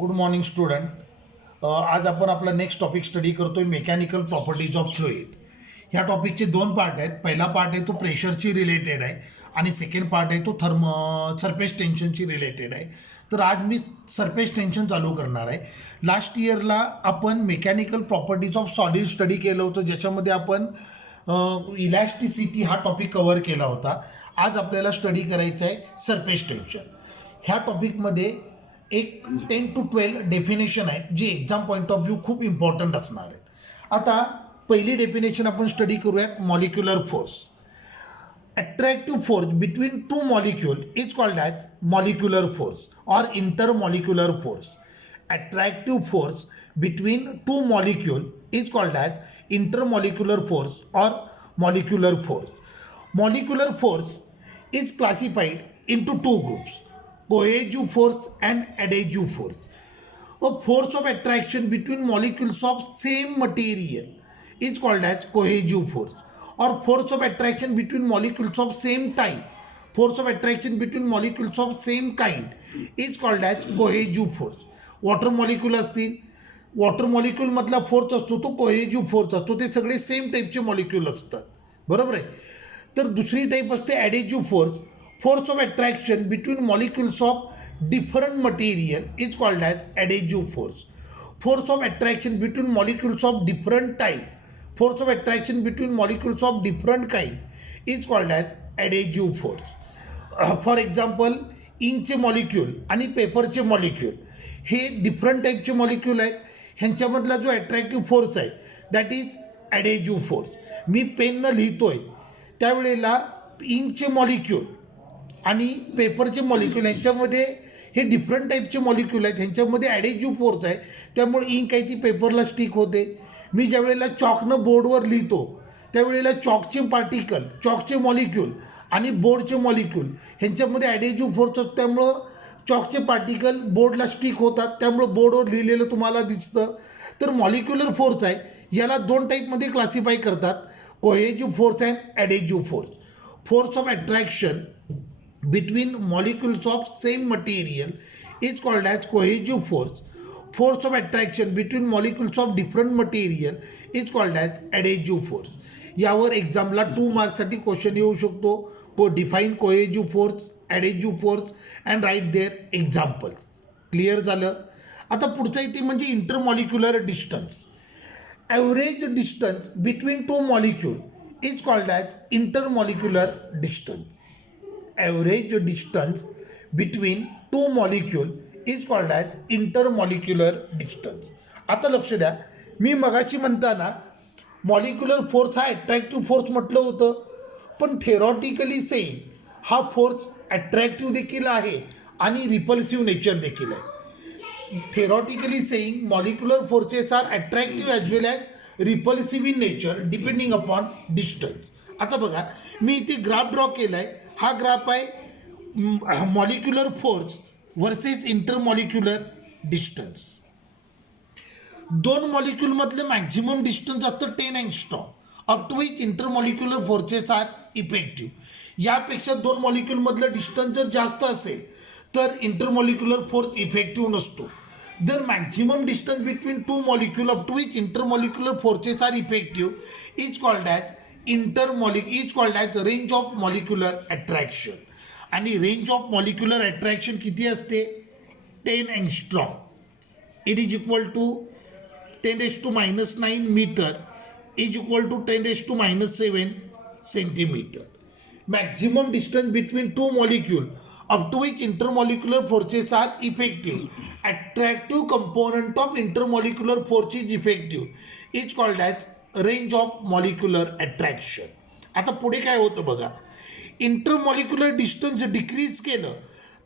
Good morning student. आज आपण आपला नेक्स्ट टॉपिक स्टडी करतोय मेकॅनिकल प्रॉपर्टीज ऑफ फ्लुइड. ह्या टॉपिकचे दोन पार्ट आहेत. पहिला पार्ट आहे तो प्रेशरची रिलेटेड आहे आणि सेकंड पार्ट आहे तो सरफेस टेन्शनची रिलेटेड आहे. तर आज मी सरफेस टेन्शन चालू करणार आहे. लास्ट इयरला आपण mechanical properties of solid study केलं होतं, ज्याच्यामध्ये आपण इलॅस्टिसिटी हा टॉपिक कव्हर केला होता. आज आपल्याला स्टडी करायचं आहे सरफेस टेन्शन. ह्या टॉपिकमध्ये एक 10 to 12 डेफिनेशन आहेत जी एक्झाम पॉईंट ऑफ व्ह्यू खूप इम्पॉर्टंट असणार आहेत. आता पहिली डेफिनेशन आपण स्टडी करूयात. Molecular force. Attractive force between two molecule is called as molecular force or intermolecular force. Attractive force between two molecule is called as intermolecular force or molecular force. Molecular force is classified into two groups: cohesive force and adhesive force. A force of attraction between molecules of same material is called as cohesive force, or force of attraction between molecules of same type, force of attraction between molecules of same kind is called as cohesive force. Water molecule असतील, water मॉलिक्यूलमधला force असतो तो cohesive force असतो. ते सगळे same टाईपचे molecule असतात, बरोबर आहे. तर दुसरी टाईप असते adhesive force. Force of attraction between molecules of different material is called as adhesive force. Force of attraction between molecules of different type, force of attraction between molecules of different kind is called as adhesive force. For example, इंकचे molecule आणि पेपरचे molecule हे different टाईपचे molecule आहेत. ह्यांच्यामधला जो attractive force आहे that is ॲडेजिव्ह force. मी पेननं लिहितोय त्यावेळेला इंकचे मॉलिक्यूल आणि पेपरचे मॉलिक्यूल ह्यांच्यामध्ये हे डिफरंट टाईपचे मॉलिक्यूल आहेत. ह्यांच्यामध्ये ॲडेजिव्ह फोर्स आहे, त्यामुळे इंक आहे ती पेपरला स्टिक होते. मी ज्यावेळेला चॉकनं बोर्डवर लिहितो त्यावेळेला चॉकचे पार्टिकल, चॉकचे मॉलिक्यूल आणि बोर्डचे मॉलिक्यूल ह्यांच्यामध्ये ॲडेजिव्ह फोर्स असतो, त्यामुळं चॉकचे पार्टिकल बोर्डला स्टिक होतात, त्यामुळं बोर्डवर लिहिलेलं तुम्हाला दिसतं. तर मॉलिक्युलर फोर्स आहे याला दोन टाईपमध्ये क्लासिफाय करतात: cohesive force and adhesive force. Force of attraction between molecules of same material is called as cohesive force. Force of attraction between molecules of different material is called as adhesive force. यावर एक्झामला 2 मार्क्ससाठी question येऊ शकतो. Define cohesive force, adhesive force and write their examples. Clear झालं. आता पुढचं येते म्हणजे intermolecular distance. Average distance between two molecules is called as intermolecular distance. Average distance between two molecules is called as intermolecular distance. आता लक्ष द्या, मी मगाशी म्हणताना मॉलिक्युलर फोर्स हा अट्रॅक्टिव्ह फोर्स म्हटलं होतं, पण थेरॉटिकली सेम हा फोर्स अट्रॅक्टिव्ह देखील आहे आणि रिपल्सिव्ह नेचर देखील आहे. theoretically saying molecular forces are attractive as well as repulsive in nature depending upon distance. आता बघा, मी इथे ग्राफ ड्रॉ केला आहे. हा ग्राफ आहे molecular force versus intermolecular distance. दोन मॉलिक्यूलमधलं मॅक्झिमम डिस्टन्स असतं 10 angstrom, up to which intermolecular forces are effective. यापेक्षा दोन मॉलिक्यूलमधलं डिस्टन्स जर जास्त असेल तर इंटरमॉलिक्युलर फोर्स इफेक्टिव्ह नसतो. The maximum distance between two molecules up to which intermolecular forces are effective is called as range of molecular attraction. आणि range of molecular attraction किती असते? 10 angstrom. It is equal to 10⁻⁹ metre is equal to 10⁻�7 centimetre. Maximum distance between two molecule up to which intermolecular forces are effective. Attractive component of intermolecular force is effective is called as range of molecular attraction. आता पुढे काय होतं बघा, intermolecular distance decrease केलं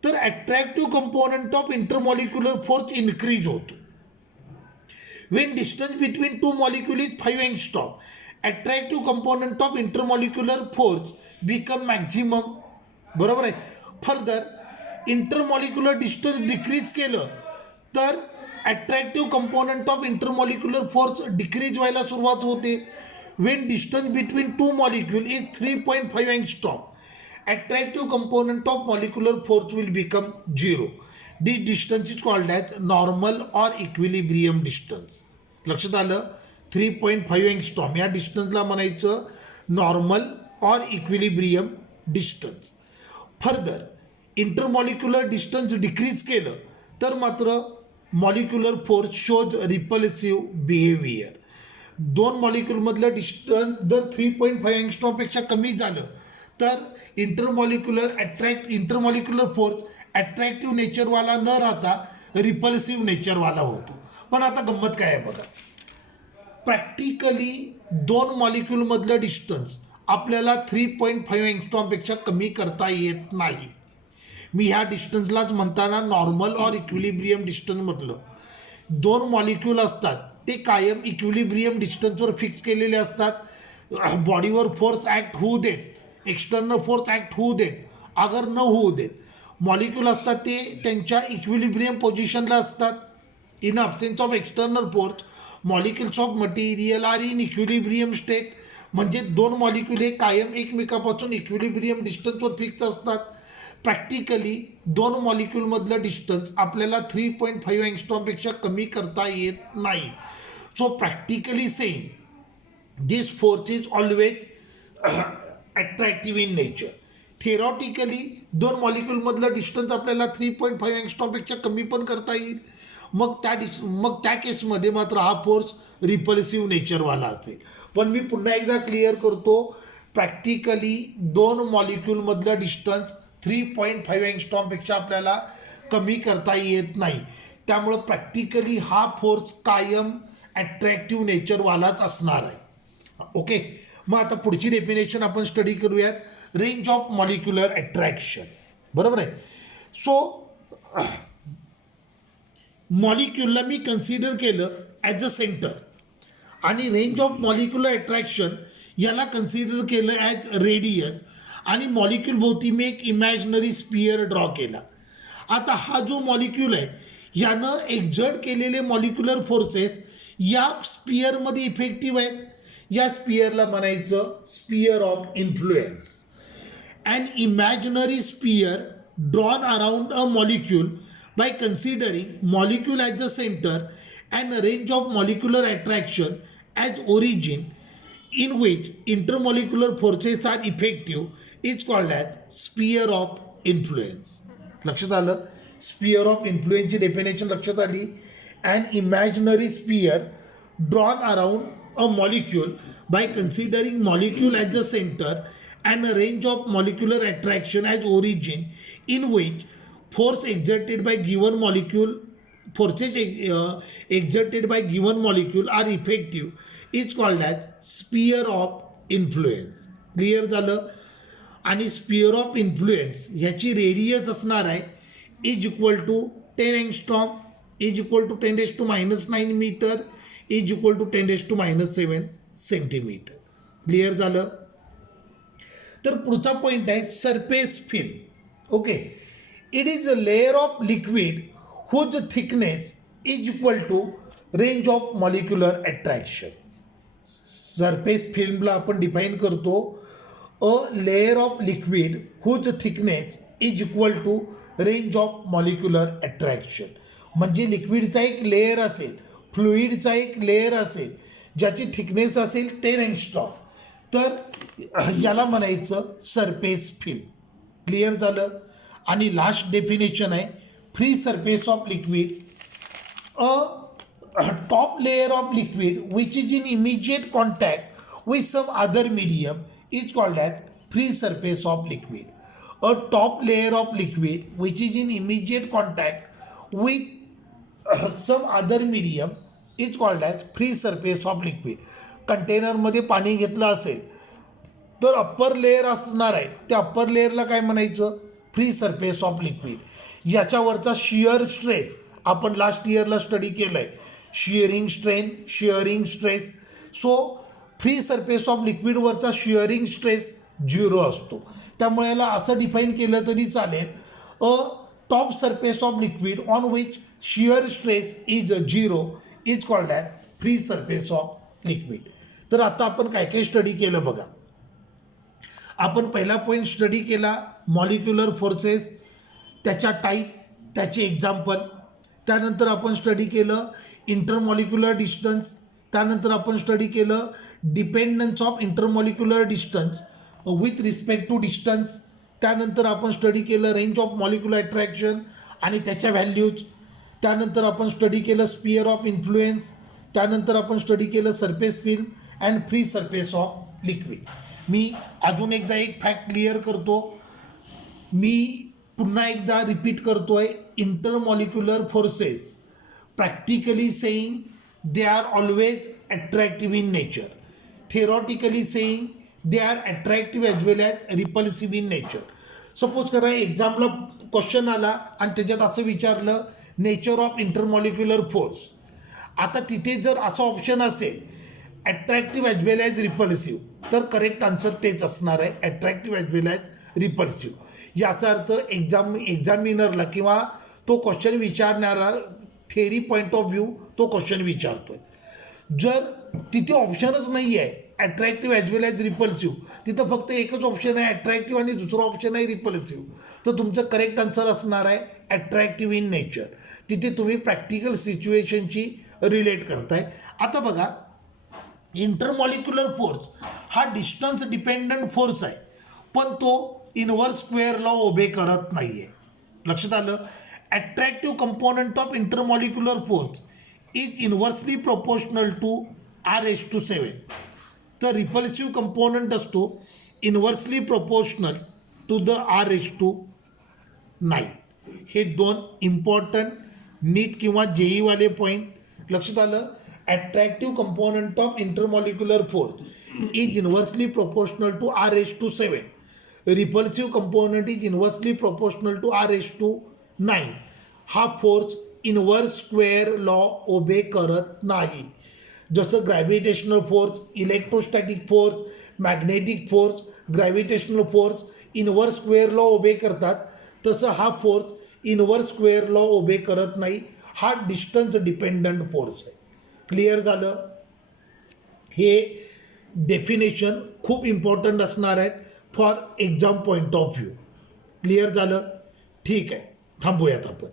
तर attractive component of intermolecular force increase होतो. When distance between two molecule is 5 angstrom, attractive component of intermolecular force become maximum, बरोबर आहे. फर्दर इंटरमॉलिक्युलर डिस्टन्स डिक्रीज केलं तर attractive component of intermolecular force decrease व्हायला सुरुवात होते. When distance between two molecule is 3.5 angstrom, attractive component of molecular force will become 0. This distance is called as normal or equilibrium distance. लक्षात आलं. 3.5 angstrom या डिस्टन्सला म्हणायचं normal or equilibrium distance. Further intermolecular distance decrease केलं तर मात्र molecular force shows repulsive behaviour. दोन मॉलिक्युलमधलं distance जर 3.5 एंगस्ट्रॉमपेक्षा कमी झालं तर इंटरमॉलिक्युलर फोर्स ॲट्रॅक्टिव्ह नेचरवाला न राहता रिपल्सिव्ह नेचरवाला होतो. पण आता गंमत काय आहे बघा. प्रॅक्टिकली दोन मॉलिक्युलमधलं डिस्टन्स आपल्याला 3.5 एंगस्ट्रॉमपेक्षा कमी करता येत नाही. मी ह्या डिस्टन्सलाच म्हणताना नॉर्मल ऑर इक्विलिब्रियम डिस्टन्स म्हटलं. दोन मॉलिक्यूल असतात ते कायम इक्विलिब्रियम डिस्टन्सवर फिक्स केलेले असतात. बॉडीवर फोर्स ॲक्ट होऊ देत, एक्सटर्नल फोर्स ॲक्ट होऊ देत, अगर न होऊ देत. मॉलिक्यूल असतात ते त्यांच्या इक्विलिब्रियम पोझिशनला असतात. In absence of external force molecules of material are in equilibrium state. म्हणजे दोन मॉलिक्यूल हे कायम एकमेकापासून इक्विलिब्रियम डिस्टन्सवर फिक्स असतात. प्रॅक्टिकली दोन मॉलिक्यूलमधलं डिस्टन्स आपल्याला 3.5 एंगस्ट्रॉमपेक्षा कमी करता येत नाही. So practically saying this force is always attractive in nature. Theoretically दोन मॉलिक्यूलमधलं डिस्टन्स आपल्याला 3.5 एंगस्ट्रॉमपेक्षा कमी पण करता येईल. मग त्या केसमध्ये मात्र हा फोर्स रिपल्सिव्ह नेचरवाला असेल. पण मी पुन्हा एकदा क्लिअर करतो, प्रॅक्टिकली दोन मॉलिक्यूलमधलं डिस्टन्स 3.5 एंगस्ट्रॉमपेक्षा आपल्याला कमी करता येत नाही. त्यामुळं प्रॅक्टिकली हा फोर्स कायम ॲट्रॅक्टिव्ह नेचरवालाच असणार आहे. ओके, मग आता पुढची डेफिनेशन आपण स्टडी करूयात. Range of molecular attraction. बरोबर आहे. सो मॉलिक्यूलला मी कन्सिडर केलं ॲज अ सेंटर आणि रेंज ऑफ मॉलिक्युलर अट्रॅक्शन याला कन्सिडर केलं ॲज रेडियस आणि मॉलिक्यूल भोवती मी एक इमॅजिनरी स्पियर ड्रॉ केला. आता हा जो मॉलिक्यूल आहे ह्यानं एक्झर्ट केलेले मॉलिक्युलर फोर्सेस या स्पियरमध्ये इफेक्टिव्ह आहेत. या स्पियरला म्हणायचं sphere of influence. And imaginary sphere drawn around a molecule by considering molecule as the center and a range of molecular attraction as origin in which intermolecular forces are effective is called as sphere of influence. लक्षात आलं. sphere of influence ची definition लक्षात आली. an imaginary sphere drawn around a molecule by considering molecule as the center and a range of molecular attraction as origin in which forces exerted by given molecule are effective is called as sphere of influence. Clear झालं. आणि sphere of influence ह्याची radius असणार आहे is equal to 10 angstrom is equal to 10⁻⁹ metre is equal to 10⁻⁷ centimetre. Clear झालं. तर पुढचा point आहे surface film. Okay, it is a layer of liquid whose thickness is equal to range of molecular attraction. Surface फिल्मला आपण define करतो a layer of liquid whose thickness is equal to range of molecular attraction. म्हणजे लिक्विडचा एक layer असेल, फ्लुईडचा एक layer असेल ज्याची thickness असेल 10 एंगस्ट्रॉम, तर याला म्हणायचं सरफेस फिल्म. क्लिअर झालं. आणि लास्ट डेफिनेशन आहे free surface of liquid a top layer of liquid which is in immediate contact with some other medium is called as free surface of liquid. A top layer of liquid which is in immediate contact with some other medium is called as free surface of liquid. कंटेनरमध्ये पाणी घेतलं असेल तर upper layer असणार आहे, त्या upper लेयरला काय म्हणायचं फ्री सरफेस ऑफ लिक्विड. याच्यावरचा शिअर स्ट्रेस आपण लास्ट इयरला स्टडी केलं आहे. Shearing strain, shearing stress. So free surface of लिक्विडवरचा शिअरिंग स्ट्रेस 0 असतो. त्यामुळे याला असं डिफाईन केलं तरी चालेल a top surface of liquid on which shear stress is 0 is called as free surface of liquid. तर आता आपण काय काय स्टडी केलं बघा. आपण पहिला पॉईंट स्टडी केला मॉलिक्युलर फोर्सेस, त्याच्या टाईप, त्याचे एक्झाम्पल. त्यानंतर आपण स्टडी केलं इंटरमॉलिक्युलर डिस्टन्स. त्यानंतर आपण स्टडी केलं dependence of intermolecular distance with respect to distance. त्यानंतर आपण स्टडी केलं रेंज ऑफ मॉलिक्युलर अट्रॅक्शन आणि त्याच्या व्हॅल्यूज. त्यानंतर आपण स्टडी केलं स्पियर ऑफ इन्फ्लुएन्स. त्यानंतर आपण स्टडी केलं surface film and free surface of liquid. मी अजून एकदा एक फॅक्ट क्लिअर करतो. मी पुन्हा एकदा रिपीट करतो आहे, intermolecular forces practically saying they are always attractive in nature. Theoretically saying they are attractive as well as repulsive in nature. Suppose करा एक्झामला क्वेश्चन आला आणि त्याच्यात असं विचारलं नेचर ऑफ इंटरमॉलिक्युलर फोर्स. आता तिथे जर असं ऑप्शन असेल attractive as well as repulsive, तर करेक्ट आन्सर तेच असणार आहे, attractive as well as repulsive. याचा अर्थ एक्झामिनरला किंवा तो क्वेश्चन विचारणारा थेरी पॉईंट ऑफ व्ह्यू तो क्वेश्चन विचारतोय. जर तिथे ऑप्शनच नाही आहे attractive as well as repulsive, तिथं फक्त एकच ऑप्शन आहे अट्रॅक्टिव्ह आणि दुसरं ऑप्शन आहे रिपल्सिव्ह, तर तुमचं करेक्ट आन्सर असणार आहे अट्रॅक्टिव्ह इन नेचर. तिथे तुम्ही प्रॅक्टिकल सिच्युएशनची रिलेट करताय. आता बघा इंटरमॉलिक्युलर फोर्स हा डिस्टन्स डिपेंडंट फोर्स आहे, पण तो इनवर्स स्क्वेअर लॉ ओबे करत नाही आहे. लक्षात आलं. Attractive component of intermolecular force is inversely proportional to R⁷. तर रिपल्सिव्ह कंपोनंट असतो inversely proportional to the R⁹. हे दोन इम्पॉर्टंट नीट किंवा जेईवाले पॉईंट लक्षात आलं. Attractive component of intermolecular force is inversely proportional to R⁷. Repulsive component is inversely proportional to R⁹. हा force inverse square law ओबे करत नाही. जसं gravitational force, electrostatic force, magnetic force, gravitational force inverse square law ओबे करतात, तसं हा force inverse square law ओबे करत नाही. हा डिस्टन्स डिपेंडंट फोर्स आहे. क्लिअर झालं. हे डेफिनेशन खूप इम्पॉर्टंट असणार आहेत for exam point of view. Clear झालं. ठीक आहे, थांबूयात आपण.